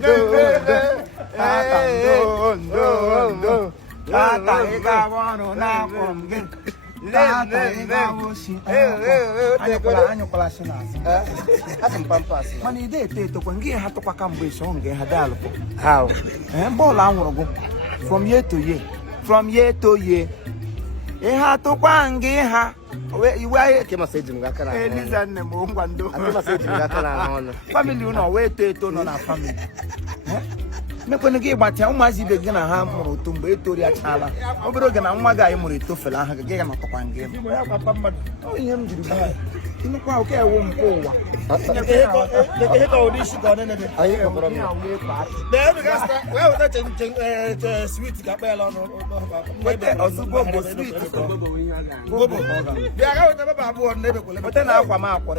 How? From year to year. From year to year. To Kwangiha. Where came a sage family, you know, wait to know our family. Make when you get back, how much you begin a ham or to be to the Chala. Over again, I'm my guy, Muritofela, again, not to Kwangi. Oh, him, you know, okay, I won't go. This got anything. I hear from you. Well, that's sweet capella. But sweet. They are out of a never, but then I'll come out for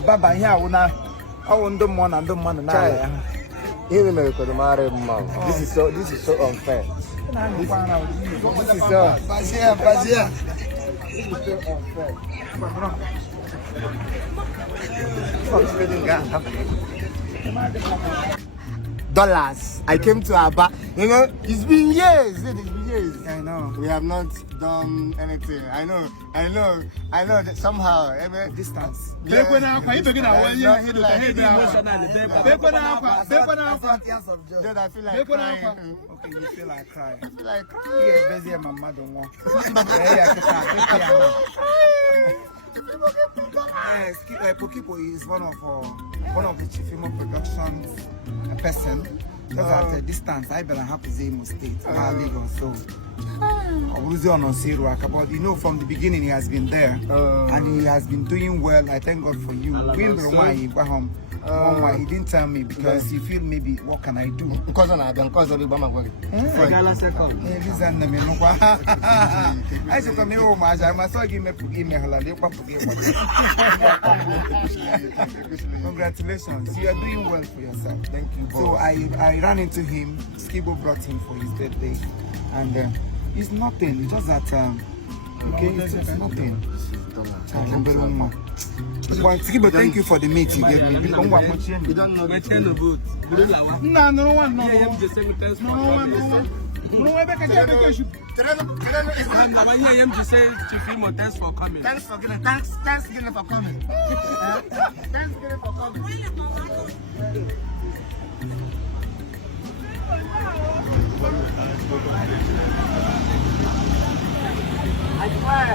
Baba here, I won't do one and do one and I. Even if the matter, this is so unfair. This is so dollars. I came to Aba. You know, it's been years. I know. We have not done anything. I know that somehow distance. Okay, you feel like crying. Yeah, busy my mother. Pokipo is one of the Chiefimo productions person. Just at a distance, I better have to say Imo State, Lagos. So, but you know, from the beginning he has been there, and he has been doing well. I thank God for you. He didn't tell me because he feel maybe what can I do? Because I should come home. I must give me email. Congratulations, you are doing well for yourself. Thank you. So I ran into him. Skibo brought him for his birthday, and it's nothing. It's just that okay, it's nothing. Skibo, thank you for the meat you gave me. You don't know. No one. No, I am to say Chiefimo, thanks for coming. Thanks for coming. Thanksgiving for coming. Thanksgiving for coming. I swear.